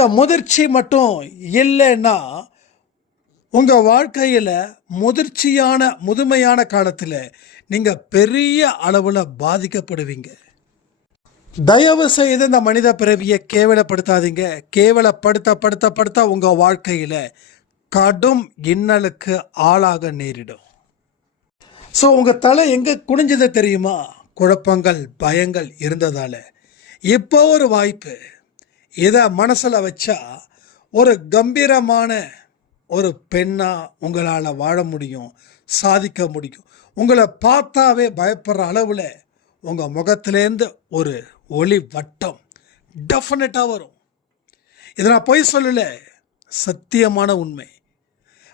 இந்த முதிர்ச்சி மட்டும் இல்லைன்னா உங்கள் வாழ்க்கையில் முதுமையான காலத்தில் நீங்கள் பெரிய அளவில் பாதிக்கப்படுவீங்க. தயவு செய்து இந்த மனித பிறவியை கேவலப்படுத்தாதீங்க. கேவலப்படுத்த உங்கள் வாழ்க்கையில் கடும் இன்னலுக்கு ஆளாக நேரிடும். ஸோ உங்கள் தலை எங்கே குனிஞ்சது தெரியுமா? குழப்பங்கள், பயங்கள் இருந்ததால். இப்போ ஒரு வாய்ப்பு, இதை மனசில் வச்சா ஒரு கம்பீரமான ஒரு பெண்ணாக உங்களால் வாழ முடியும், சாதிக்க முடியும். உங்களை பார்த்தாவே பயப்படுற அளவில் உங்கள் முகத்திலேருந்து ஒரு ஒளி வட்டம் டெஃபினட்டாக வரும். இதை நான் பொய் சொல்லலை, சத்தியமான உண்மை.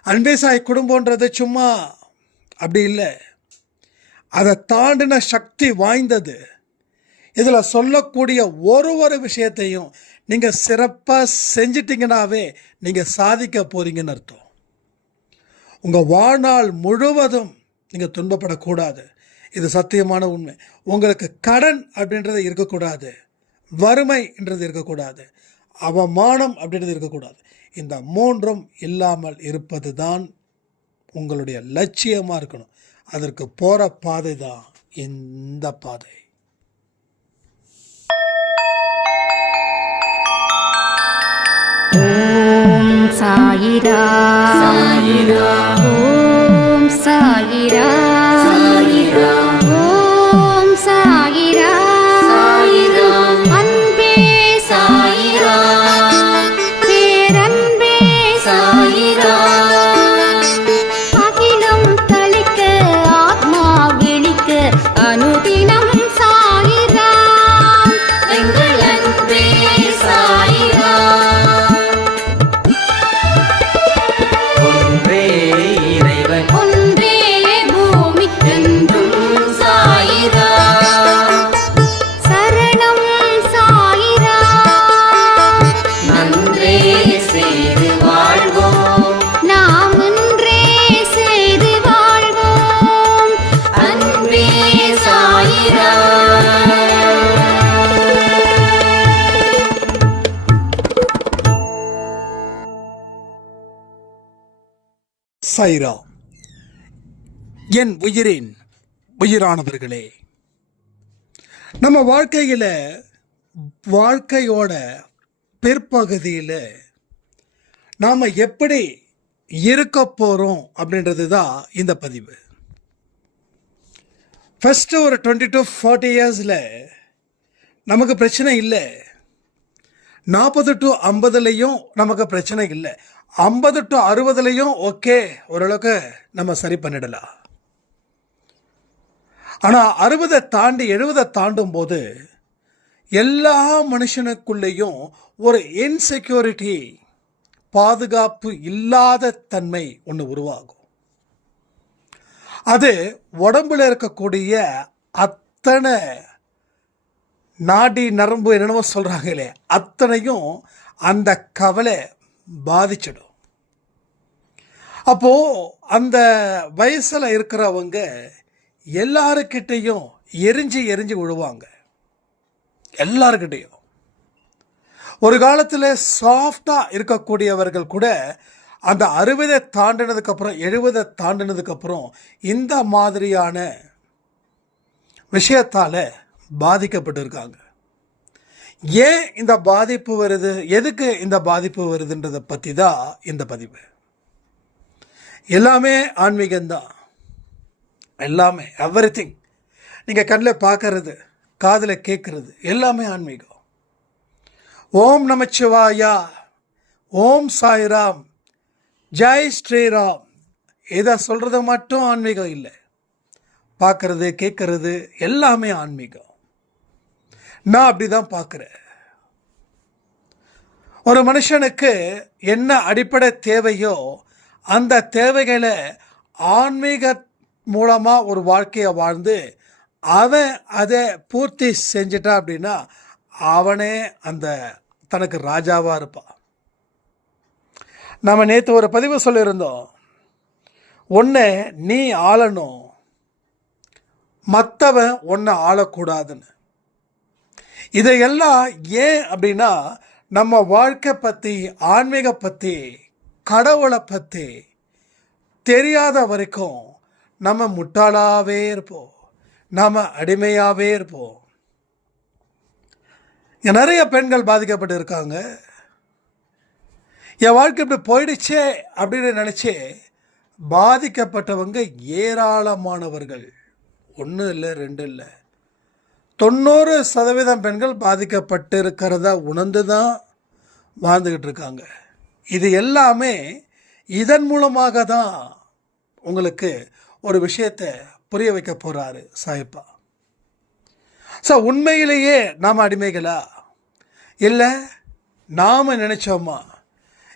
அன்பே சாய் குடும்பன்றது சும்மா அப்படி இல்லை, அதை தாண்டின சக்தி வாய்ந்தது. இதில் சொல்லக்கூடிய ஒரு விஷயத்தையும் நீங்கள் சிறப்பாக செஞ்சிட்டிங்கனாவே நீங்கள் சாதிக்க போகிறீங்கன்னு அர்த்தம். உங்கள் வாழ்நாள் முழுவதும் நீங்கள் துன்பப்படக்கூடாது. இது சத்தியமான உண்மை. உங்களுக்கு கடன் அப்படின்றது இருக்கக்கூடாது, வறுமைன்றது இருக்கக்கூடாது, அவமானம் அப்படின்றது இருக்கக்கூடாது. இந்த மூன்றும் இல்லாமல் இருப்பது தான் உங்களுடைய லட்சியமாக இருக்கணும். அதற்கு போகிற பாதை தான் இந்த பாதை. ஓம் சாயிரா சாயிரா, ஓம் சாயிரா சாயிரா, ஓம் சாயிரா சாயிரா, அன்பே சாயிரா, பேரன்பே சாயிரா, அகிலம் தளிக்க ஆத்மா விழிக்க அனுதினம் சாயிரா, எங்கள் அன்பே சாயிரா. சாயிரா. என் உயிரின் உயிரானவர்களே, நம்ம வாழ்க்கையோட பிற்பகுதியில் நாம் எப்படி இருக்க போகிறோம் அப்படின்றது தான் இந்த பதிவு. ஃபஸ்ட்டு ஒரு 20 to 40 இயர்ஸில் நமக்கு பிரச்சனை இல்லை. 40 to 50லையும் நமக்கு பிரச்சனை இல்லை. 50 to 60லையும் ஓகே, ஓரளவுக்கு நம்ம சரி பண்ணிடலாம். ஆனால் 60 தாண்டி 70 தாண்டும் போது எல்லா மனுஷனுக்குள்ளேயும் ஒரு இன்செக்யூரிட்டி, பாதுகாப்பு இல்லாத தன்மை ஒன்று உருவாகும். அது உடம்புல இருக்கக்கூடிய அத்தனை நாடி நரம்பு என்னென்னமோ சொல்கிறாங்களே, அத்தனையும் அந்த கவலை பாதிச்சிடும். அப்போது அந்த வயசில் இருக்கிறவங்க எல்லாருக்கிட்டையும் எரிஞ்சு விழுவாங்க. எல்லாருக்கிட்டையும். ஒரு காலத்தில் சாஃப்டாக இருக்கக்கூடியவர்கள் கூட அந்த 60 தாண்டினதுக்கப்புறம் 70 தாண்டினதுக்கப்புறம் இந்த மாதிரியான விஷயத்தால் பாதிக்கப்பட்டிருக்காங்க. ஏன் இந்த பாதிப்பு வருது, எதுக்கு இந்த பாதிப்பு வருதுன்றதை பற்றி தான் இந்த பதிவு. எல்லாமே ஆன்மீகம்தான். எல்லாமே, எவ்ரிதிங். நீங்கள் கண்ணில் பார்க்கறது, காதில் கேட்கறது எல்லாமே ஆன்மீகம். ஓம் நமச்சிவாயா, ஓம் சாய்ராம், ஜெய் ஸ்ரீராம், இதை சொல்கிறது மட்டும் ஆன்மீகம் இல்லை. பார்க்கறது, கேட்கறது எல்லாமே ஆன்மீகம். நான் அப்படி தான் பார்க்குறேன். ஒரு மனுஷனுக்கு என்ன அடிப்படை தேவையோ அந்த தேவைகளை ஆன்மீக மூலமாக ஒரு வாழ்க்கையை வாழ்ந்து அவன் அதை பூர்த்தி செஞ்சிட்டான் அப்படின்னா அவனே அந்த தனக்கு ராஜாவாக இருப்பான். நம்ம நேற்று ஒரு பதிவு சொல்லியிருந்தோம், ஒன்று நீ ஆளணும், மற்றவன் ஒன்றை ஆளக்கூடாதுன்னு. இதையெல்லாம் ஏன் அப்படின்னா நம்ம வாழ்க்கை பற்றி, ஆன்மீக பற்றி, கடவுளை பற்றி தெரியாத வரைக்கும் நம்ம முட்டாளாகவே இருப்போம், நாம் அடிமையாகவே இருப்போம். இங்கே நிறைய பெண்கள் பாதிக்கப்பட்டு இருக்காங்க. என் வாழ்க்கை இப்படி போயிடுச்சே அப்படின்னு நினச்சி பாதிக்கப்பட்டவங்க ஏராளமானவர்கள். 1 இல்லை 2 இல்லை, 90% பெண்கள் பாதிக்கப்பட்டு இருக்கிறத உணர்ந்து தான் வாழ்ந்துக்கிட்டு இருக்காங்க. இது எல்லாமே இதன் மூலமாக தான் உங்களுக்கு ஒரு விஷயத்தை புரிய வைக்க போகிறாரு சாயப்பா. ஸோ உண்மையிலேயே நாம் அடிமைகளா, இல்லை நாம் நினச்சோமா?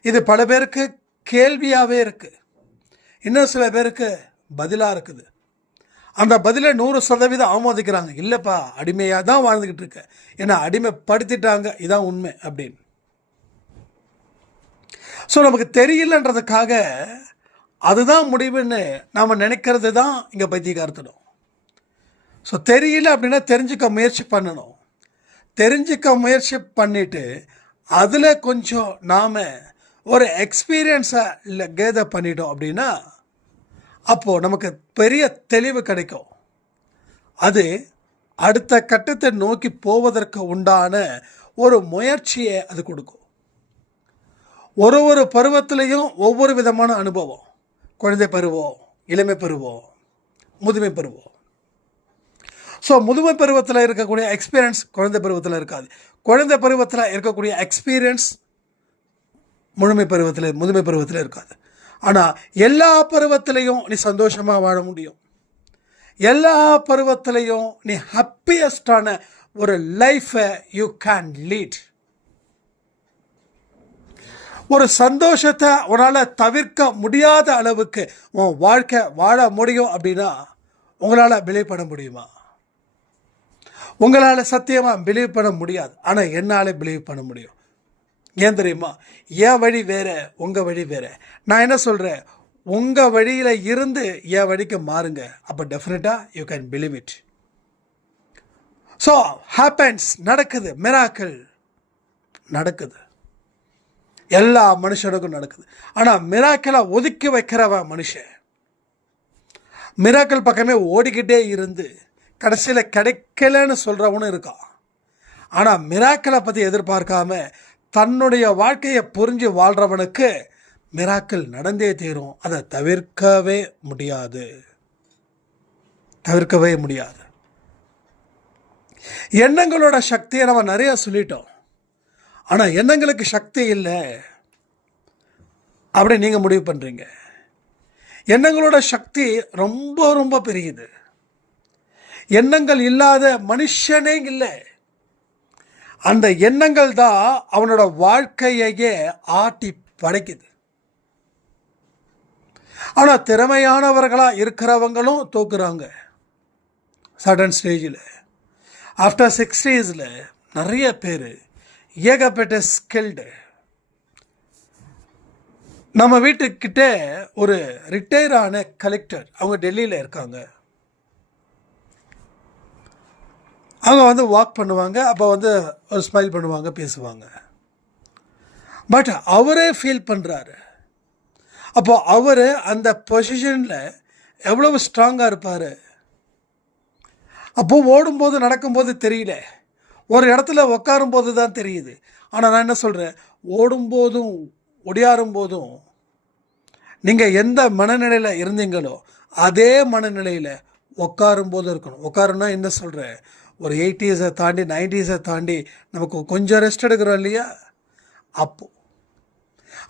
இது பல பேருக்கு கேள்வியாகவே இருக்குது, இன்னும் சில பேருக்கு பதிலாக இருக்குது. அந்த பதிலை 100% ஆமோதிக்கிறாங்க. இல்லைப்பா, அடிமையாக தான் வாழ்ந்துக்கிட்டு இருக்க, ஏன்னா அடிமைப்படுத்திட்டாங்க, இதான் உண்மை அப்படின்னு. ஸோ நமக்கு தெரியலன்றதுக்காக அதுதான் முடிவுன்னு நாம் நினைக்கிறது தான் இங்கே பைத்தியக்காரத்தனம். ஸோ தெரியல அப்படின்னா தெரிஞ்சுக்க முயற்சி பண்ணணும். தெரிஞ்சுக்க முயற்சி பண்ணிவிட்டு அதில் கொஞ்சம் நாம் ஒரு எக்ஸ்பீரியன்ஸை இல்லை கேதை பண்ணிட்டோம் அப்படின்னா அப்போது நமக்கு பெரிய தெளிவு கிடைக்கும். அது அடுத்த கட்டத்தை நோக்கி போவதற்கு உண்டான ஒரு முயற்சியை அது கொடுக்கும். ஒரு பருவத்திலையும் ஒவ்வொரு விதமான அனுபவம். குழந்தை பருவம், இளமை பருவம், முதுமை பருவம். ஸோ முதுமை பருவத்தில் இருக்கக்கூடிய எக்ஸ்பீரியன்ஸ் குழந்தை பருவத்தில் இருக்காது. குழந்தை பருவத்தில் இருக்கக்கூடிய எக்ஸ்பீரியன்ஸ் முதுமை பருவத்தில் இருக்காது. ஆனால் எல்லா பருவத்திலையும் நீ சந்தோஷமாக வாழ முடியும். எல்லா பருவத்திலையும் நீ ஹாப்பியஸ்டான ஒரு லைஃப்பை யூ கேன் லீட். ஒரு சந்தோஷத்தை உன்னால் தவிர்க்க முடியாத அளவுக்கு உன் வாழ்க்கை வாழ முடியும் அப்படின்னா உங்களால் பிலீவ் பண்ண முடியுமா? உங்களால் சத்தியமாக பிலீவ் பண்ண முடியாது. ஆனால் என்னால் பிலீவ் பண்ண முடியும். ஏன் தெரியுமா? என் வழி வேறு, உங்கள் வழி வேறு. நான் என்ன சொல்கிறேன், உங்கள் வழியில் இருந்து என் வழிக்கு மாறுங்க. அப்போ டெஃபினட்டாக you can believe it. So happens, நடக்குது, மிராக்கிள் நடக்குது, எல்லா மனுஷனுக்கும் நடக்குது. ஆனால் மிராக்கிளை ஒதுக்கி வைக்கிறவன் மனுஷன். மிராக்கிள் பக்கமே ஓடிக்கிட்டே இருந்து கடைசியில் கிடைக்கலன்னு சொல்கிறவனும் இருக்கான். ஆனால் மிராக்கிளை பற்றி எதிர்பார்க்காம தன்னுடைய வாழ்க்கையை புரிஞ்சு வாழ்கிறவனுக்கு மிராக்கிள் நடந்தே தீரும். அதை தவிர்க்கவே முடியாது. எண்ணங்களோட சக்தியை நம்ம நிறைய சொல்லிட்டோம். ஆனால் எண்ணங்களுக்கு சக்தி இல்லை அப்படி நீங்கள் முடிவு பண்ணுறீங்க. எண்ணங்களோட சக்தி ரொம்ப ரொம்ப பெரியது. எண்ணங்கள் இல்லாத மனுஷனே இல்லை. அந்த எண்ணங்கள் தான் அவனோட வாழ்க்கையையே ஆட்டி படைக்குது. ஆனால் திறமையானவர்களாக இருக்கிறவங்களும் தோக்குறாங்க சடன் ஸ்டேஜில். ஆஃப்டர் 60s நிறைய பேர் ஏகப்பட்ட ஸ்கில்டு. நம்ம வீட்டுக்கிட்ட ஒரு ரிட்டையர் ஆன கலெக்டர், அவங்க டெல்லியில் இருக்காங்க. அவங்க வாக் பண்ணுவாங்க, அப்போ ஒரு ஸ்மைல் பண்ணுவாங்க, பேசுவாங்க. பட் அவரே ஃபீல் பண்ணுறாரு. அப்போது அவர் அந்த பொசிஷனில் எவ்வளவு ஸ்ட்ராங்காக இருப்பார். அப்போது ஓடும்போது நடக்கும்போது தெரியல, ஒரு இடத்துல உட்காரும்போது தான் தெரியுது. ஆனால் நான் என்ன சொல்கிறேன், ஓடும்போதும் ஒடியாரும் போதும் நீங்கள் எந்த மனநிலையில் இருந்தீங்களோ அதே மனநிலையில் உட்காரும்போது இருக்கணும். உட்காருன்னா என்ன சொல்கிறேன், ஒரு 80s தாண்டி 90s தாண்டி நமக்கு கொஞ்சம் ரெஸ்ட் எடுக்கிறோம் இல்லையா, அப்போது.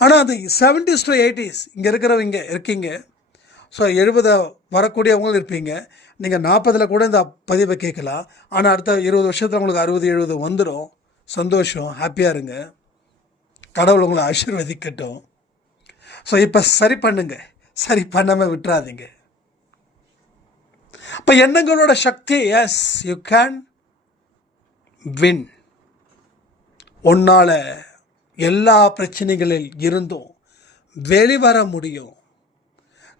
ஆனால் அது 70s to 80s இங்கே இருக்கிறவங்க இருக்கீங்க. ஸோ 70 வரக்கூடியவங்களும் இருப்பீங்க. நீங்கள் 40 கூட இந்த பதிவை கேட்கலாம். ஆனால் அடுத்த 20 வருஷத்தில் உங்களுக்கு 60-70 வந்துடும். சந்தோஷம், ஹாப்பியாக இருங்க. கடவுள் உங்களை ஆசீர்வதிக்கட்டும். ஸோ இப்போ சரி பண்ணுங்க, சரி பண்ணாமல் விட்டுறாதீங்க. இப்போ எண்ணங்களோட சக்தி, எஸ் யூ கேன் வின். உன்னால் எல்லா பிரச்சனைகளில் இருந்தும் வெளிவர முடியும்.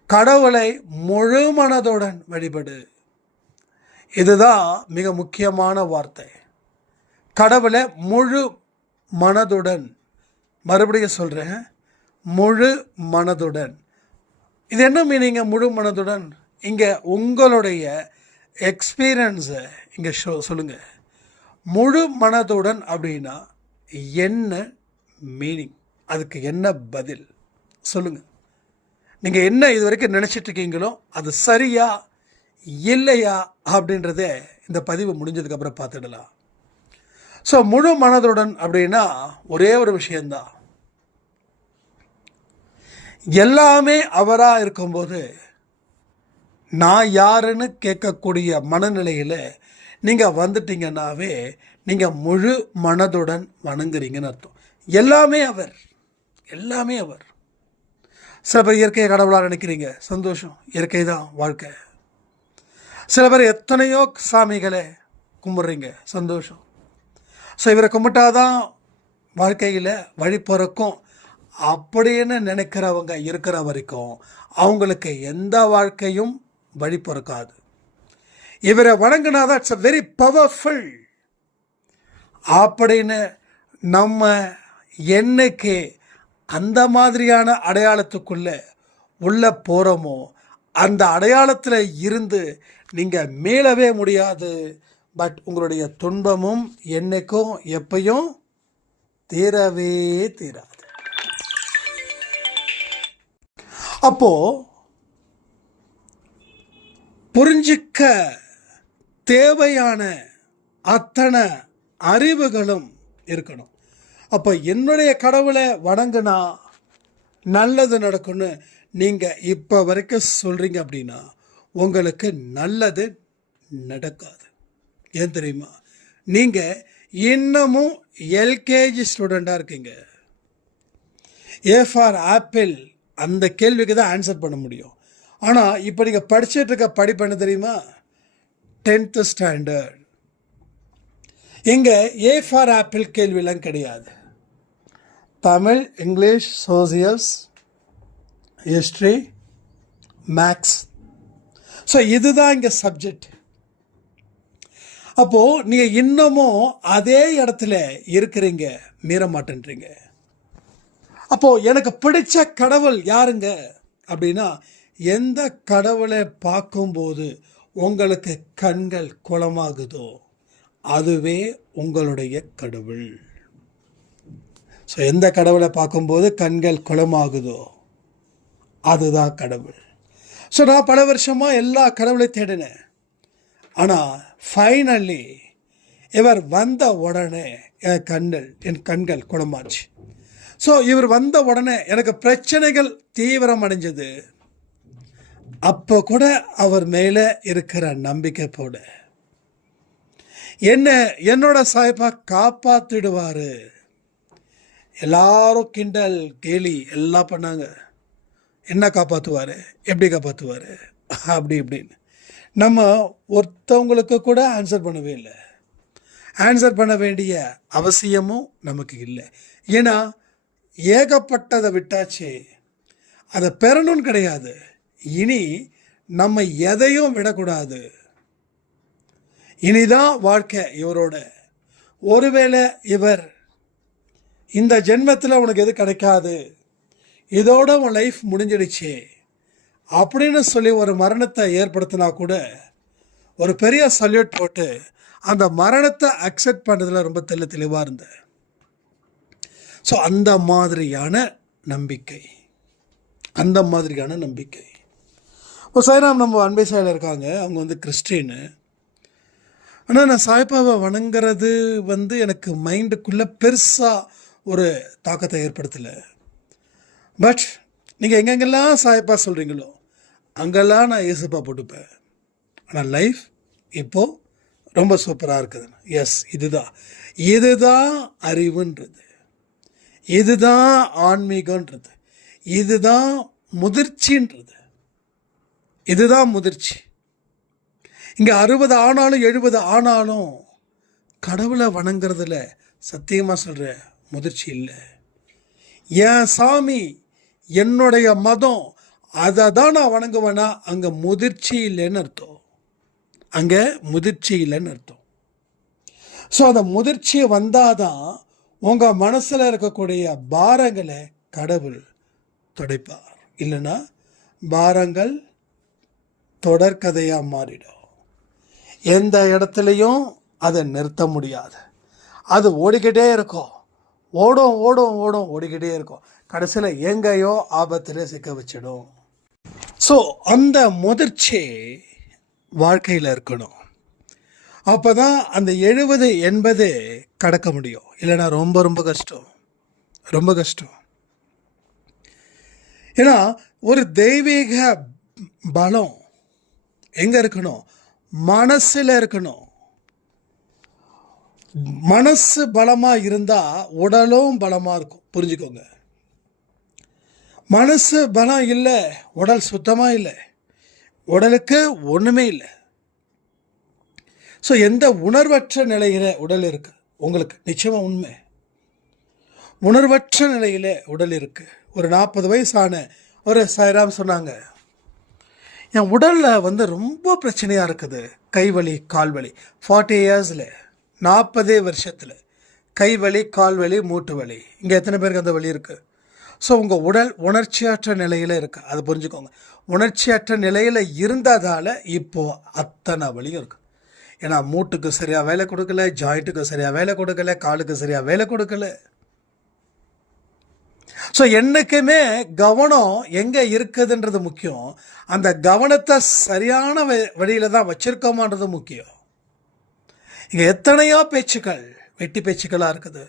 கடவுளை முழு மனதுடன் வழிபடு. இதுதான் மிக முக்கியமான வார்த்தை. கடவுளை முழு மனதுடன், மறுபடியும் சொல்கிறேன், முழு மனதுடன். இது என்ன மீனிங்க முழு மனதுடன்? இங்கே உங்களுடைய எக்ஸ்பீரியன்ஸை இங்கே சொல்லுங்கள். முழு மனதுடன் அப்படின்னா என்ன மீனிங்? அதுக்கு என்ன பதில் சொல்லுங்கள். நீங்கள் என்ன இது வரைக்கும் நினச்சிட்ருக்கீங்களோ அது சரியா இல்லையா அப்படின்றத இந்த பதிவு முடிஞ்சதுக்கப்புறம் பார்த்துடலாம். ஸோ முழு மனதுடன் அப்படின்னா ஒரே ஒரு விஷயந்தான். எல்லாமே அவராக இருக்கும்போது நான் யாருன்னு கேட்கக்கூடிய மனநிலையில் நீங்கள் வந்துட்டீங்கன்னாவே நீங்கள் முழு மனதுடன் வணங்குறீங்கன்னு அர்த்தம். எல்லாமே அவர், எல்லாமே அவர். சில பேர் இயற்கையை கடவுளாக நினைக்கிறீங்க, சந்தோஷம், இயற்கை தான் வாழ்க்கை. சில பேர் எத்தனையோ சாமிகளை கும்பிட்றீங்க, சந்தோஷம். ஸோ இவரை கும்பிட்டாதான் வாழ்க்கையில் வழி பிறக்கும் அப்படின்னு நினைக்கிறவங்க இருக்கிற வரைக்கும் அவங்களுக்கு எந்த வாழ்க்கையும் வழி பிறக்காது. இவரை வணங்கினாதான் இட்ஸ் அ வெரி பவர்ஃபுல் அப்படின்னு நம்ம என்னைக்கு அந்த மாதிரியான அடையாளத்துக்குள்ளே உள்ளே போகிறோமோ அந்த அடையாளத்தில் இருந்து நீங்கள் மீளவே முடியாது. பட் உங்களுடைய துன்பமும் என்னைக்கும் எப்பையும் தீரவே தீராது. அப்போது புரிஞ்சிக்க தேவையான அத்தனை அறிவுகளும் இருக்கணும். அப்போ என்னுடைய கடவுளை வணங்குனா நல்லது நடக்கும்னு நீங்கள் இப்போ வரைக்கும் சொல்கிறீங்க அப்படின்னா உங்களுக்கு நல்லது நடக்காது. ஏன் தெரியுமா? நீங்கள் இன்னமும் எல்கேஜி ஸ்டூடெண்ட்டாக இருக்கீங்க. ஏ ஃபார் ஆப்பிள் அந்த கேள்விக்கு தான் ஆன்சர் பண்ண முடியும். ஆனால் இப்போ நீங்கள் படிச்சுட்டு இருக்க படிப்பு என்ன தெரியுமா? 10th standard. இங்கே ஏ ஃபார் ஆப்பிள் கேள்வியெல்லாம் கிடையாது. Tamil, English, socials, history, maths. So இதுதான் இங்கே சப்ஜெக்ட். அப்போது நீங்கள் இன்னமும் அதே இடத்துல இருக்கிறீங்க, மீற மாட்டேன்றீங்க. அப்போது எனக்கு பிடிச்ச கடவுள் யாருங்க அப்படின்னா, எந்த கடவுளை பார்க்கும்போது உங்களுக்கு கண்கள் குளமாகுதோ அதுவே உங்களுடைய கடவுள். ஸோ எந்த கடவுளை பார்க்கும்போது கண்கள் குளமாகுதோ அதுதான் கடவுள். ஸோ நான் பல வருஷமாக எல்லா கடவுளையும் தேடினேன். ஆனால் ஃபைனலி இவர் வந்த உடனே என் கண்கள் குளமாச்சு. ஸோ இவர் வந்த உடனே எனக்கு பிரச்சனைகள் தீவிரம் அடைஞ்சது. அப்போ கூட அவர் மேலே இருக்கிற நம்பிக்கை போட என்னோட சாய்ப்பா காப்பாற்றிடுவார். எல்லாரும் கிண்டல் கேலி எல்லாம் பண்ணாங்க. என்ன காப்பாற்றுவார், எப்படி காப்பாற்றுவார், அப்படி இப்படின்னு. நம்ம ஒருத்தவங்களுக்கு கூட ஆன்சர் பண்ணவே இல்லை. ஆன்சர் பண்ண வேண்டிய அவசியமும் நமக்கு இல்லை. ஏன்னா ஏகப்பட்டதை விட்டாச்சு, அதை பெறணும்னு கிடையாது. இனி நம்ம எதையும் விடக்கூடாது. இனிதான் வாழ்க்கை இவரோட. ஒருவேளை இவர் இந்த ஜென்மத்தில் உனக்கு எது கிடைக்காது, இதோட உன் லைஃப் முடிஞ்சிடுச்சு அப்படின்னு சொல்லி ஒரு மரணத்தை ஏற்படுத்தினா கூட ஒரு பெரிய சல்யூட் போட்டு அந்த மரணத்தை அக்செப்ட் பண்ணுறதுல ரொம்ப தெளிவாக இருந்தேன். ஸோ அந்த மாதிரியான நம்பிக்கை. இப்போ சாய்ராம் நம்ம அன்பை சாயில் இருக்காங்க, அவங்க கிறிஸ்டின்னு. ஆனால் நான் சாய்பாவை வணங்குறது எனக்கு மைண்டுக்குள்ளே பெருசாக ஒரு தாக்கத்தை ஏற்படுத்தலை. பட் நீங்கள் எங்கெங்கெல்லாம் சாய்ப்பா சொல்கிறீங்களோ அங்கெல்லாம் நான் இயேசுப்பா போட்டுப்பேன். ஆனால் லைஃப் இப்போது ரொம்ப சூப்பராக இருக்குது. எஸ், இதுதான் அறிவுன்றது, இதுதான் ஆன்மீகன்றது, இதுதான் முதிர்ச்சின்றது, இதுதான் முதிர்ச்சி. இங்கே 60 ஆனாலும் 70 ஆனாலும் கடவுளை வணங்குறதுல சத்தியமாக சொல்கிற முதிர்ச்சி இல்லை. என் சாமி, என்னுடைய மதம், அதை தான் நான் வணங்குவேன்னா அங்கே முதிர்ச்சி இல்லைன்னு அர்த்தம். ஸோ அந்த முதிர்ச்சி வந்தால் தான் உங்கள் மனசில் இருக்கக்கூடிய பாரங்களை கடவுள் துடைப்பார். இல்லைன்னா பாரங்கள் தொடர்கதையாக மாறிடும். எந்த இடத்துலையும் அதை நிறுத்த முடியாது. அது ஓடிக்கிட்டே இருக்கும். ஓடும் ஓடும் ஓடும் ஓடிக்கிட்டே இருக்கும். கடைசியில் எங்கேயோ ஆபத்தில் சிக்க வச்சிடும். ஸோ அந்த முதிர்ச்சி வாழ்க்கையில் இருக்கணும். அப்போ தான் அந்த 70 80 கடக்க முடியும். இல்லைன்னா ரொம்ப ரொம்ப கஷ்டம், ரொம்ப கஷ்டம். ஏன்னா ஒரு தெய்வீக பலம் எங்கே இருக்கணும்? மனசில் இருக்கணும். மனசு பலமாக இருந்தால் உடலும் பலமாக இருக்கும். புரிஞ்சுக்கோங்க. மனசு பலம் இல்லை, உடல் சுத்தமாக இல்லை, உடலுக்கு ஒன்றுமே இல்லை. ஸோ எந்த உணர்வற்ற நிலையில் உடல் இருக்குது உங்களுக்கு, நிச்சயமாக உண்மை. உணர்வற்ற நிலையில் உடல் இருக்குது. ஒரு 40 வயசான ஒரு சாய்ராம் சொன்னாங்க, என் உடலில் ரொம்ப பிரச்சனையாக இருக்குது, கைவலி கால்வலி. 40 இயர்ஸில் 40 வருஷத்தில் கைவலி கால்வலி மூட்டு வலி. இங்கே எத்தனை பேருக்கு அந்த வலி இருக்குது? ஸோ உங்கள் உடல் உணர்ச்சியற்ற நிலையில் இருக்குது. அதை புரிஞ்சுக்கோங்க. உணர்ச்சியற்ற நிலையில் இருந்ததால் இப்போது அத்தனை வலியும் இருக்குது. ஏன்னா மூட்டுக்கு சரியாக வேலை கொடுக்கல, ஜாயிண்ட்டுக்கு சரியாக வேலை கொடுக்கல, காலுக்கு சரியாக வேலை கொடுக்கல. ஸோ என்றைக்குமே கவனம் எங்கே இருக்குதுன்றது முக்கியம். அந்த கவனத்தை சரியான வழியில் தான் வச்சிருக்கோமான்றது முக்கியம். இங்கே எத்தனையோ பேச்சுக்கள் வெட்டி பேச்சுக்களாக இருக்குது.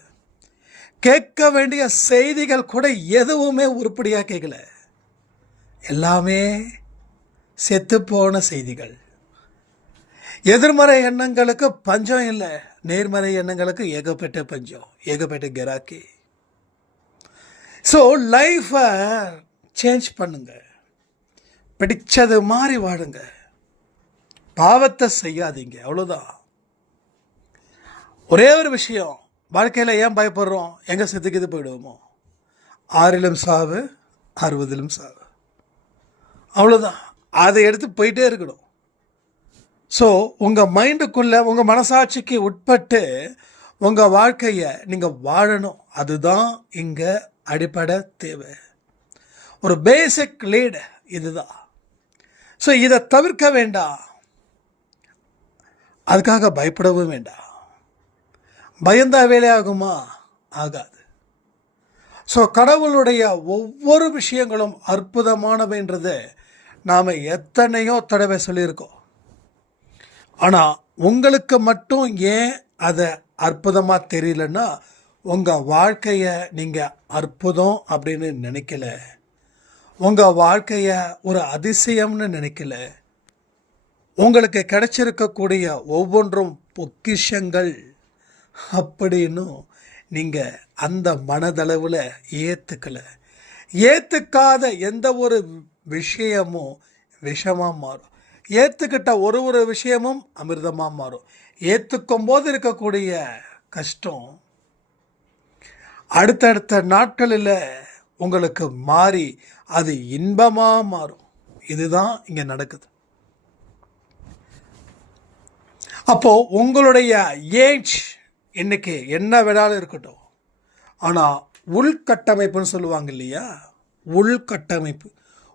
கேட்க வேண்டிய செய்திகள் கூட எதுவுமே உருப்படியாக கேட்கல. எல்லாமே செத்துப்போன செய்திகள். எதிர்மறை எண்ணங்களுக்கு பஞ்சம் இல்லை, நேர்மறை எண்ணங்களுக்கு ஏகப்பட்ட பஞ்சம், ஏகப்பட்ட கிராக்கி. ஸோ லைஃப்பை சேஞ்ச் பண்ணுங்க. பிடிச்சது மாதிரி வாடுங்க. பாவத்தை செய்யாதீங்க. அவ்வளோதான். ஒரே ஒரு விஷயம், வாழ்க்கையில் ஏன் பயப்படுறோம்? எங்கே செத்துக்கிது போயிடுவோமோ? 6 சாவு 60 சாவு, அவ்வளோதான். அதை எடுத்து போயிட்டே இருக்கணும். ஸோ உங்கள் மைண்டுக்குள்ளே உங்கள் மனசாட்சிக்கு உட்பட்டு உங்கள் வாழ்க்கையை நீங்கள் வாழணும். அதுதான் இங்கே அடிப்படை தேவை. ஒரு பேசிக் லீடு இதுதான். ஸோ இதை தவிர்க்க வேண்டாம். அதுக்காக பயப்படவும் வேண்டாம். பயந்தா வேலையாகுமா? ஆகாது. ஸோ கடவுளுடைய ஒவ்வொரு விஷயங்களும் அற்புதமானவைன்றதை நாம் எத்தனையோ தடவை சொல்லியிருக்கோம். ஆனால் உங்களுக்கு மட்டும் ஏன் அதை அற்புதமாக தெரியலன்னா, உங்கள் வாழ்க்கையை நீங்கள் அற்புதம் அப்படின்னு நினைக்கல, உங்கள் வாழ்க்கையை ஒரு அதிசயம்னு நினைக்கல. உங்களுக்கு கிடைச்சிருக்கக்கூடிய ஒவ்வொன்றும் பொக்கிஷங்கள் அப்படின்னு நீங்கள் அந்த மனதளவில் ஏற்றுக்கலை. ஏற்றுக்காத எந்த ஒரு விஷயமும் விஷமாக மாறும். ஏற்றுக்கிட்ட ஒரு விஷயமும் அமிர்தமாக மாறும். ஏற்றுக்கும் போது இருக்கக்கூடிய கஷ்டம் அடுத்தடுத்த நாட்களில் உங்களுக்கு மாறி அது இன்பமாக மாறும். இதுதான் இங்கே நடக்குது. அப்போது உங்களுடைய ஏஜ் இன்னைக்கு என்ன வேணாலும் இருக்கட்டும், ஆனால் உள்கட்டமைப்புன்னு சொல்லுவாங்க இல்லையா? உள்கட்டமைப்பு.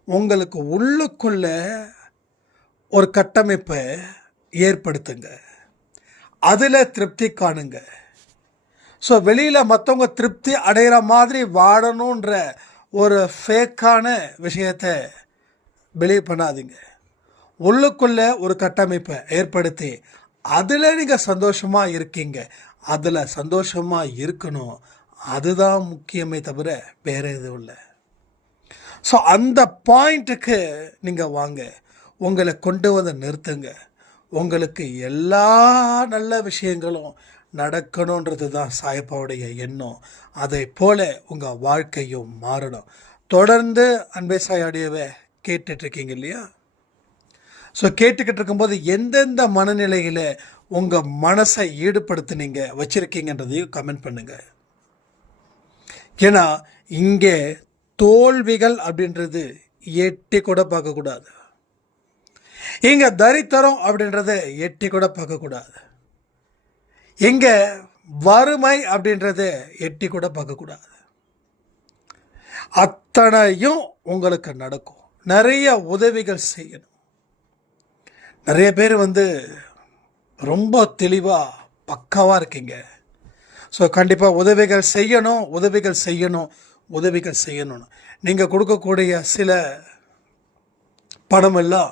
உங்களுக்கு உள்ளுக்குள்ள ஒரு கட்டமைப்பை ஏற்படுத்துங்க. அதில் திருப்தி காணுங்க. ஸோ வெளியில் மற்றவங்க திருப்தி அடைகிற மாதிரி வாழணுன்ற ஒரு ஃபேக்கான விஷயத்தை பிலீவ் பண்ணாதீங்க. உள்ளுக்குள்ளே ஒரு கட்டமைப்பை ஏற்படுத்தி அதில் நீங்கள் சந்தோஷமாக இருக்கீங்க. அதில் சந்தோஷமாக இருக்கணும். அதுதான் முக்கியமே தவிர வேறு எதுவும் இல்லை. ஸோ அந்த பாயிண்ட்டுக்கு நீங்கள் வாங்க. உங்களை கொண்டு வந்து நிறுத்துங்க. உங்களுக்கு எல்லா நல்ல விஷயங்களும் நடக்கணுன்றது தான் சாயப்பாவுடைய எண்ணம். அதை போல உங்கள் வாழ்க்கையும் மாறணும். தொடர்ந்து அன்பே சாயாடியவை கேட்டுட்ருக்கீங்க இல்லையா? ஸோ கேட்டுக்கிட்டு இருக்கும்போது எந்தெந்த மனநிலையில் உங்கள் மனசை ஈடுபடுத்தினீங்க வச்சுருக்கீங்கன்றதையும் கமெண்ட் பண்ணுங்கள். ஏன்னா இங்கே தோல்விகள் அப்படின்றது எட்டி கூட பார்க்கக்கூடாது. இங்கே தரித்திரம் அப்படின்றத எட்டி கூட பார்க்கக்கூடாது. இங்கே வறுமை அப்படின்றத எட்டி கூட பார்க்கக்கூடாது. அத்தனையும் உங்களுக்கு நடக்கும். நிறைய உதவிகள் செய்யணும். நிறைய பேர் ரொம்ப தெளிவாக பக்காவாக இருக்கீங்க. ஸோ கண்டிப்பாக உதவிகள் செய்யணும்னு நீங்கள் கொடுக்கக்கூடிய சில பணமெல்லாம்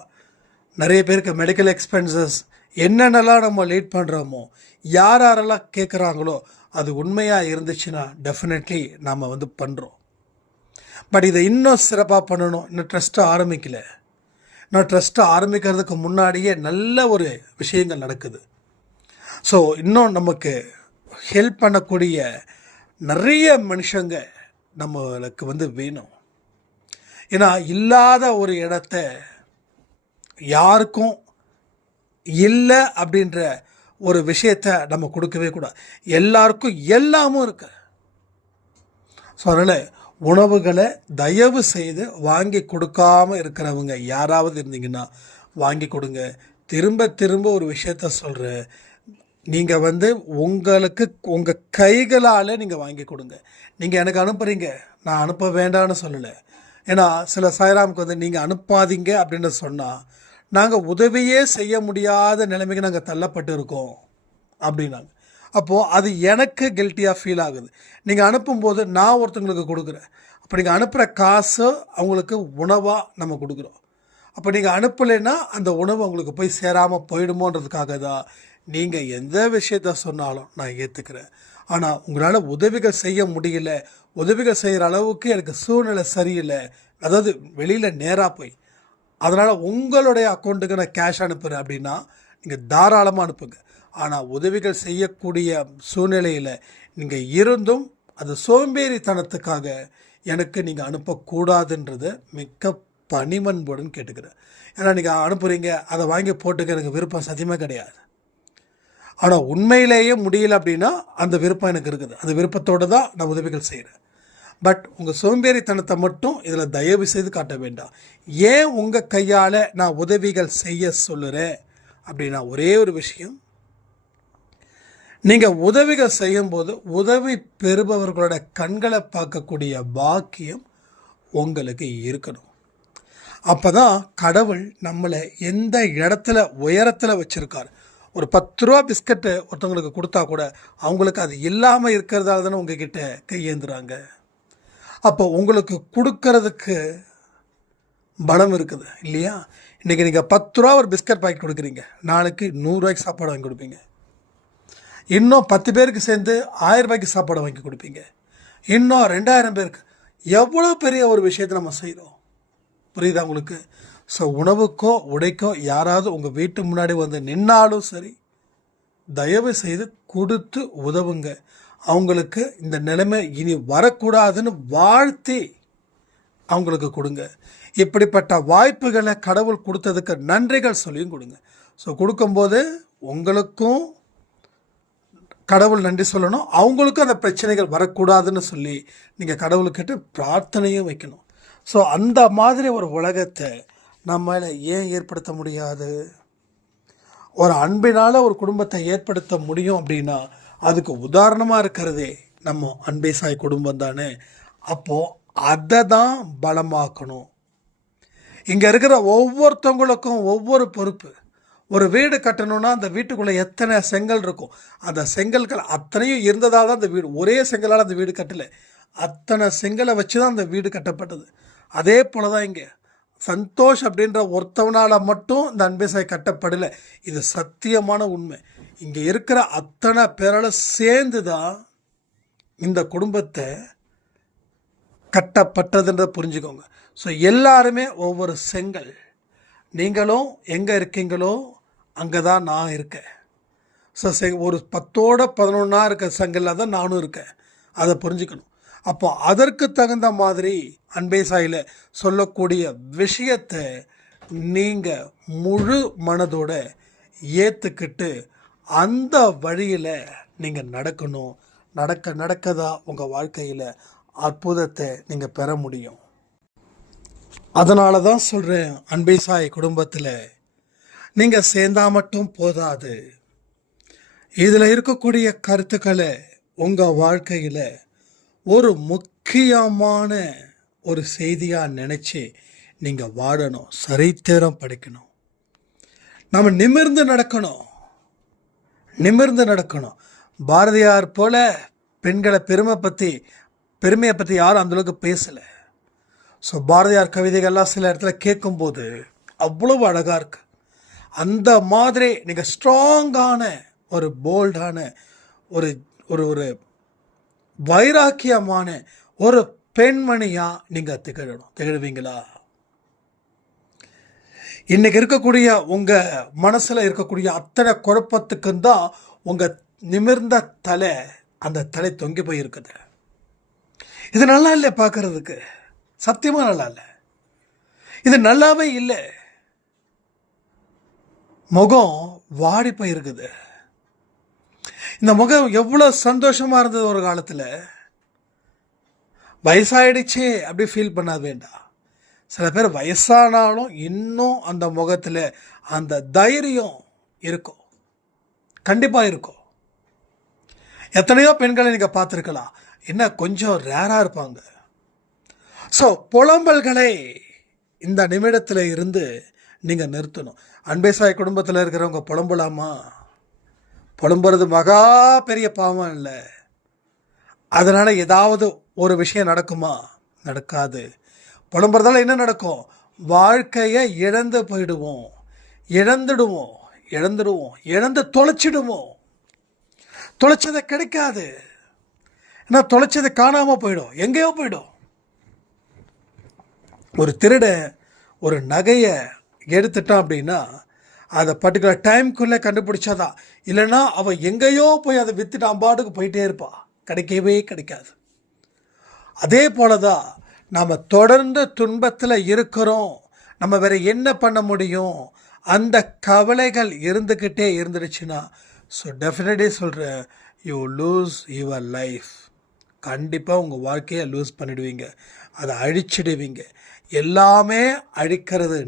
நிறைய பேருக்கு மெடிக்கல் எக்ஸ்பென்சஸ் என்னென்னலாம் நம்ம லீட் பண்ணுறோமோ, யாரெல்லாம் கேட்குறாங்களோ அது உண்மையாக இருந்துச்சுன்னா டெஃபினெட்லி நாம் பண்ணுறோம். பட் இதை இன்னும் சிறப்பாக பண்ணணும். இன்னும் ட்ரஸ்ட்டை ஆரம்பிக்கிறதுக்கு முன்னாடியே நல்ல ஒரு விஷயங்கள் நடக்குது. ஸோ இன்னும் நமக்கு ஹெல்ப் பண்ணக்கூடிய நிறைய மனுஷங்க நம்மளுக்கு வேணும். ஏன்னா இல்லாத ஒரு இடத்த யாருக்கும் இல்லை அப்படின்ற ஒரு விஷயத்தை நம்ம கொடுக்கவே கூடாது. எல்லாருக்கும் எல்லாமும் இருக்கு. ஸோ அதனால் உணவுகளை தயவு செய்து வாங்கி கொடுக்காமல் இருக்கிறவங்க யாராவது இருந்தீங்கன்னா வாங்கி கொடுங்க. திரும்ப திரும்ப ஒரு விஷயத்த சொல்கிறேன், நீங்கள் உங்களுக்கு உங்கள் கைகளால் நீங்கள் வாங்கி கொடுங்க. நீங்கள் எனக்கு அனுப்புகிறீங்க, நான் அனுப்ப வேண்டாம்னு சொல்லலை. ஏன்னா சில சாய்ராமுக்கு நீங்கள் அனுப்பாதீங்க அப்படின்னு சொன்னால் நாங்கள் உதவியே செய்ய முடியாத நிலைமைக்கு நாங்கள் தள்ளப்பட்டு இருக்கோம் அப்படின்னாங்க. அப்போது அது எனக்கு கில்ட்டியாக ஃபீல் ஆகுது. நீங்கள் அனுப்பும்போது நான் ஒருத்தங்களுக்கு கொடுக்குறேன். அப்போ நீங்கள் அனுப்புகிற காசு அவங்களுக்கு உணவாக நம்ம கொடுக்குறோம். அப்போ நீங்கள் அனுப்பலைன்னா அந்த உணவு அவங்களுக்கு போய் சேராமல் போயிடுமோன்றதுக்காக தான் நீங்கள் எந்த விஷயத்த சொன்னாலும் நான் ஏற்றுக்கிறேன். ஆனால் உங்களால் உதவிகள் செய்ய முடியல, உதவிகள் செய்கிற அளவுக்கு எனக்கு சூழ்நிலை சரியில்லை, அதாவது வெளியில் நேராக போய் அதனால் உங்களுடைய அக்கௌண்ட்டுக்கு நான் கேஷ் அனுப்புகிறேன் அப்படின்னா நீங்கள் தாராளமாக அனுப்புங்க. ஆனால் உதவிகள் செய்யக்கூடிய சூழ்நிலையில் நீங்கள் இருந்தும் அது சோம்பேறித்தனத்துக்காக எனக்கு நீங்கள் அனுப்பக்கூடாதுன்றதை மிக்க பணிமன்புடன் கேட்டுக்கிறேன். ஏன்னா நீங்கள் அனுப்புகிறீங்க, அதை வாங்கி போட்டுக்க எனக்கு விருப்பம் சத்தியமாக கிடையாது. ஆனால் உண்மையிலேயே முடியல அப்படின்னா அந்த விருப்பம் எனக்கு இருக்குது. அந்த விருப்பத்தோடு தான் நான் உதவிகள் செய்கிறேன். பட் உங்கள் சோம்பேறித்தனத்தை மட்டும் இதில் தயவு செய்து காட்ட வேண்டாம். ஏன் உங்கள் கையால் நான் உதவிகள் செய்ய சொல்லுறேன் அப்படின்னா ஒரே ஒரு விஷயம், நீங்கள் உதவிகள் செய்யும்போது உதவி பெறுபவர்களோட கண்களை பார்க்கக்கூடிய பாக்கியம் உங்களுக்கு இருக்கணும். அப்போ தான் கடவுள் நம்மளை எந்த இடத்துல உயரத்தில் வச்சுருக்கார். ஒரு 10 ரூபா பிஸ்கட்டு ஒருத்தவங்களுக்கு கொடுத்தா கூட அவங்களுக்கு அது இல்லாமல் இருக்கிறதால தானே உங்ககிட்ட கையேந்துறாங்க. அப்போ உங்களுக்கு கொடுக்கறதுக்கு பலம் இருக்குது இல்லையா? இன்றைக்கி நீங்கள் 10 ரூபா ஒரு பிஸ்கட் பாக்கெட் கொடுக்குறீங்க, நாளைக்கு 100 ரூபாய்க்கு சாப்பாடு வாங்கி கொடுப்பீங்க. இன்னும் 10 பேருக்கு சேர்ந்து 1000 ரூபாய்க்கு சாப்பாடு வாங்கி கொடுப்பீங்க. இன்னும் 2000 பேருக்கு. எவ்வளோ பெரிய ஒரு விஷயத்தை நம்ம செய்கிறோம், புரியுதா உங்களுக்கு? ஸோ உணவுக்கோ உடைக்கோ யாராவது உங்கள் வீட்டு முன்னாடி நின்னாலும் சரி, தயவு செய்து கொடுத்து உதவுங்க. அவங்களுக்கு இந்த நிலைமை இனி வரக்கூடாதுன்னு வாழ்த்தி அவங்களுக்கு கொடுங்க. இப்படிப்பட்ட வாய்ப்புகளை கடவுள் கொடுத்ததுக்கு நன்றிகள் சொல்லியும் கொடுங்க. ஸோ கொடுக்கும்போது உங்களுக்கும் கடவுள் நன்றி சொல்லணும், அவங்களுக்கும் அந்த பிரச்சனைகள் வரக்கூடாதுன்னு சொல்லி நீங்கள் கடவுள்கிட்ட பிரார்த்தனையும் வைக்கணும். ஸோ அந்த மாதிரி ஒரு உலகத்தை நம்மளால் ஏன் ஏற்படுத்த முடியாது? ஒரு அன்பினால் ஒரு குடும்பத்தை ஏற்படுத்த முடியும் அப்படின்னா அதுக்கு உதாரணமாக இருக்கிறதே நம்ம அன்பே சாய் குடும்பம் தானே. அப்போது அதை தான் பலமாக்கணும். இங்கே இருக்கிற ஒவ்வொருத்தவங்களுக்கும் ஒவ்வொரு பொறுப்பு. ஒரு வீடு கட்டணும்னா அந்த வீட்டுக்குள்ளே எத்தனை செங்கல் இருக்கும், அந்த செங்கல்கள் அத்தனையும் இருந்ததால் தான் அந்த வீடு, ஒரே செங்கலால் அந்த வீடு கட்டலை, அத்தனை செங்கலை வச்சு தான் அந்த வீடு கட்டப்பட்டது. அதே போல தான் இங்கே சந்தோஷ் அப்படின்ற ஒருத்தவனால் மட்டும் இந்த அன்பே சாய் கட்டப்படலை. இது சத்தியமான உண்மை. இங்கே இருக்கிற அத்தனை பேரால் சேர்ந்து தான் இந்த குடும்பத்தை கட்டப்பட்டதுன்ற புரிஞ்சுக்கோங்க. ஸோ எல்லாருமே ஒவ்வொரு செங்கல். நீங்களும் எங்கே இருக்கீங்களோ அங்கே தான் நான் இருக்கேன். ஸோ ஒரு 10ஓட 11 இருக்க செங்கலில் தான் நானும் இருக்கேன். அதை புரிஞ்சுக்கணும். அப்போ அதற்கு தகுந்த மாதிரி அன்பே சாயில் சொல்லக்கூடிய விஷயத்தை நீங்கள் முழு மனதோட ஏற்றுக்கிட்டு அந்த வழியில் நீங்கள் நடக்கணும். நடக்க தான் உங்கள் வாழ்க்கையில் அற்புதத்தை நீங்கள் பெற முடியும். அதனால தான் சொல்கிறேன், அன்பே சாய் குடும்பத்தில் நீங்கள் சேர்ந்தா மட்டும் போதாது. இதில் இருக்கக்கூடிய கருத்துக்களை உங்கள் வாழ்க்கையில் ஒரு முக்கியமான ஒரு செய்தியாக நினச்சி நீங்கள் வாழணும். சரித்திரம் படிக்கணும். நம்ம நிமிர்ந்து நடக்கணும். பாரதியார் போல பெண்களை பெருமையை பற்றி யாரும் அந்தளவுக்கு பேசலை. ஸோ பாரதியார் கவிதைகள்லாம் சில இடத்துல கேட்கும்போது அவ்வளவு அழகாக இருக்கு. அந்த மாதிரி நீங்கள் ஸ்ட்ராங்கான ஒரு போல்டான ஒரு ஒரு ஒரு வைராக்கியமான ஒரு பெண்மணியாக நீங்கள் திகழ்வீங்களா? இன்னைக்கு இருக்கக்கூடிய உங்கள் மனசில் இருக்கக்கூடிய அத்தனை குழப்பத்துக்கும் தான் உங்கள் நிமிர்ந்த தலை, அந்த தலை தொங்கி போயிருக்குது. இது நல்லா இல்லை பார்க்கறதுக்கு, சத்தியமாக நல்லா இல்லை. இது நல்லாவே இல்லை. முகம் வாடி போயிருக்குது. இந்த முகம் எவ்வளோ சந்தோஷமாக இருந்தது ஒரு காலத்தில். வயசாயிடுச்சு அப்படி ஃபீல் பண்ண வேண்டாம். சில பேர் வயசானாலும் இன்னும் அந்த முகத்தில் அந்த தைரியம் இருக்கும், கண்டிப்பாக இருக்கும். எத்தனையோ பெண்களை நீங்கள் பார்த்துருக்கலாம், என்ன கொஞ்சம் ரேராக இருப்பாங்க. ஸோ புலம்பல்களை இந்த நிமிடத்தில் இருந்து நீங்கள் நிறுத்தணும். அன்பேசாய் குடும்பத்தில் இருக்கிறவங்க புலம்பலாமா? புலம்புறது மகா பெரிய பாவம் இல்லை. அதனால் ஏதாவது ஒரு விஷயம் நடக்குமா? நடக்காது. புலம்புறதால என்ன நடக்கும்? வாழ்க்கையை இழந்து தொலைச்சிடுவோம். தொலைச்சதை கிடைக்காது. ஏன்னா தொலைச்சது காணாமல் போயிடும், எங்கேயோ போயிடும். ஒரு திருட ஒரு நகையை எடுத்துட்டான் அப்படின்னா அதை பர்டிகுலர் டைம்குள்ளே கண்டுபிடிச்சாதான். இல்லைன்னா அவன் எங்கேயோ போய் அதை விற்றுட்டு அம்பாட்டுக்கு போயிட்டே இருப்பான், கிடைக்கவே கிடைக்காது. அதே போல தான் நாம் தொடர்ந்து துன்பத்தில் இருக்கிறோம். நம்ம வேறு என்ன பண்ண முடியும்? அந்த கவலைகள் இருந்துடுச்சுன்னா ஸோ டெஃபினெட்லி சொல்கிறேன், யூ லூஸ் யுவர் லைஃப். கண்டிப்பாக உங்கள் வாழ்க்கையை லூஸ் பண்ணிடுவீங்க, அதை அழிச்சிடுவீங்க. எல்லாமே அழிக்கிறது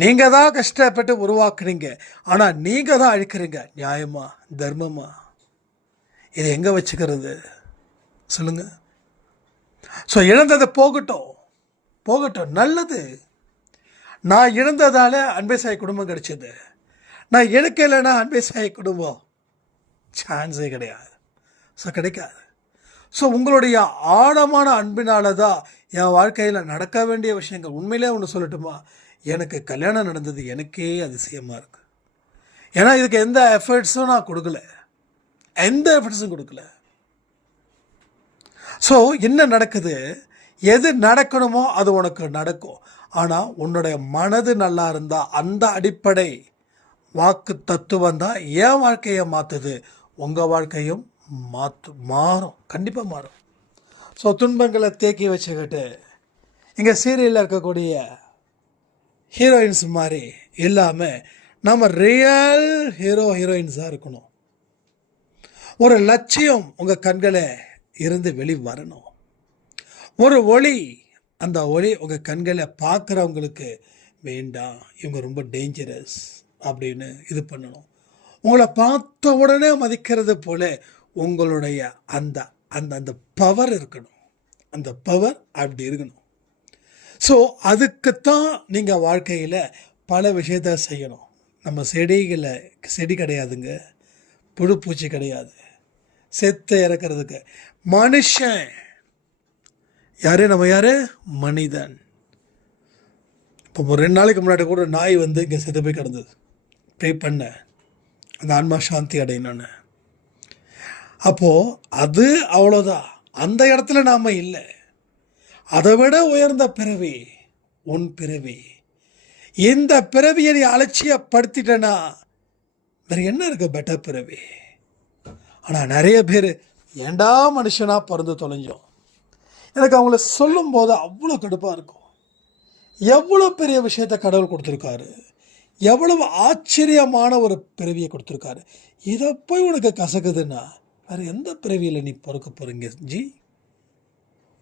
நீங்கள் தான் கஷ்டப்பட்டு உருவாக்குறீங்க. ஆனால் நீங்கள் தான் அழிக்கிறீங்க. நியாயமா, தர்மமா? இதை எங்கே வச்சுக்கிறது சொல்லுங்கள்? ஸோ இழந்தது போகட்டும், நல்லது. நான் இழந்ததால் அன்பேசாய் குடும்பம் கிடைச்சது. நான் எடுக்கலைன்னா அன்பேசாய் குடும்பம் சான்ஸே கிடையாது. ஸோ கிடைக்காது. ஸோ உங்களுடைய ஆழமான அன்பினால தான் என் வாழ்க்கையில் நடக்க வேண்டிய விஷயங்கள். உண்மையிலே ஒன்று சொல்லட்டுமா, எனக்கு கல்யாணம் நடந்தது எனக்கே அதிசயமாக இருக்குது. ஏன்னா இதுக்கு எந்த எஃபர்ட்ஸும் நான் கொடுக்கல. ஸோ என்ன நடக்குது? எது நடக்கணுமோ அது உனக்கு நடக்கும். ஆனால் உன்னுடைய மனது நல்லா இருந்தால் அந்த அடிப்படை வாக்கு தத்துவம் தான் என் வாழ்க்கையை மாற்றுது. உங்கள் வாழ்க்கையும் மாறும், கண்டிப்பாக மாறும். ஸோ துன்பங்களை தேக்கி வச்சுக்கிட்டு இங்கே சீரியலில் இருக்கக்கூடிய ஹீரோயின்ஸ் மாதிரி இல்லாமல் நம்ம ரியல் ஹீரோயின்ஸாக இருக்கணும். ஒரு லட்சியம் உங்கள் கண்களை இருந்து வரணும். ஒரு ஒளி, அந்த ஒளி உங்கள் கண்களை பார்க்குறவங்களுக்கு வேண்டாம், இவங்க ரொம்ப டேஞ்சரஸ் அப்படின்னு இது பண்ணணும். உங்களை பார்த்த உடனே மதிக்கிறது போல உங்களுடைய அந்த அந்த அந்த பவர் இருக்கணும். அந்த பவர் அப்படி இருக்கணும். ஸோ அதுக்குத்தான் நீங்கள் வாழ்க்கையில் பல விஷயத்த செய்யணும். நம்ம செடி கிடையாதுங்க, புழு பூச்சி கிடையாது, செத்து இறக்கிறதுக்கு. மனுஷன் நம்ம யார்? மனிதன். இப்போ ஒரு 2 நாளைக்கு முன்னாடி கூட நாய் இங்கே செத்து போய் கிடந்தது. ப்ரே பண்ண அந்த ஆன்மா சாந்தி அடையணும்னு. அப்போது அது அவ்வளோதான். அந்த இடத்துல நாம் இல்லை. அதை விட உயர்ந்த பிறவி உன் பிறவி. இந்த பிறவியை நீ அலட்சியப்படுத்திட்டேன்னா வேறு என்ன இருக்குது பெட்டர் பிறவி? ஆனால் நிறைய பேர் ஏண்டா மனுஷனாக பிறந்து தொலைஞ்சோம். எனக்கு அவங்கள சொல்லும் போது அவ்வளோ கடுப்பாக இருக்கும். எவ்வளோ பெரிய விஷயத்தை கடவுள் கொடுத்துருக்காரு, எவ்வளவு ஆச்சரியமான ஒரு பிறவியை கொடுத்துருக்காரு. இதை போய் உனக்கு கசக்குதுன்னா வேறு எந்த பிறவியில் நீ பிறக்க போகிறீங்க ஜி?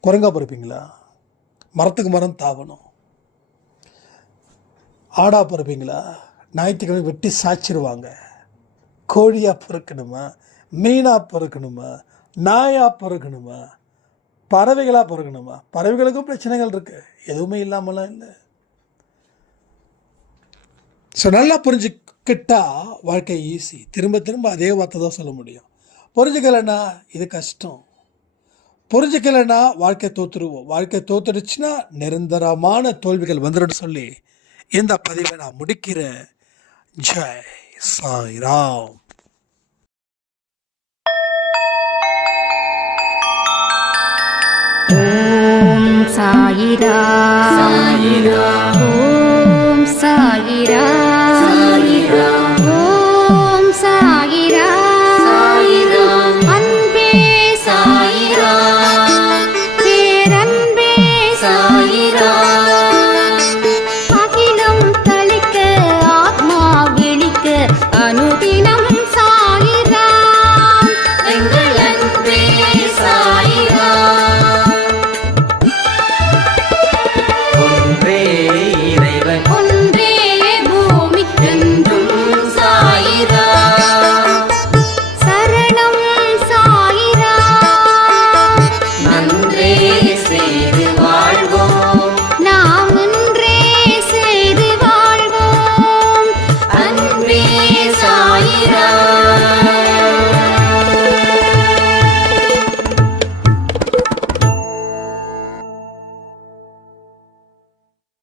குரங்கா பிறப்பீங்களா? மரத்துக்கு மரம் தாவணும். ஆடா பிறப்பீங்களா? ஞாயிற்றுக்கிழமை வெட்டி சாய்ச்சிருவாங்க. கோழியாக பிறக்கணுமா, மீனாக பிறக்கணுமா, நாயாக பிறக்கணுமா, பறவைகளாக பிறக்கணுமா? பறவைகளுக்கும் பிரச்சனைகள் இருக்குது, எதுவுமே இல்லாமலாம் இல்லை. ஸோ நல்லா புரிஞ்சுக்கிட்டா வாழ்க்கை ஈஸி. திரும்ப திரும்ப அதே வார்த்தை தான் சொல்ல முடியும். புரிஞ்சுக்கலைன்னா இது கஷ்டம். புரிஞ்சுக்கலைன்னா வாழ்க்கை தோற்றுருவோம். வாழ்க்கை தோற்றுடுச்சுன்னா நிரந்தரமான தோல்விகள் வந்துடும் சொல்லி இந்த பதிவை நான் முடிக்கிறேன். ஜெய் சாய்ராம். ஓம் சாயிரா சாயிரா ஓம் சாயிரா சாயிரா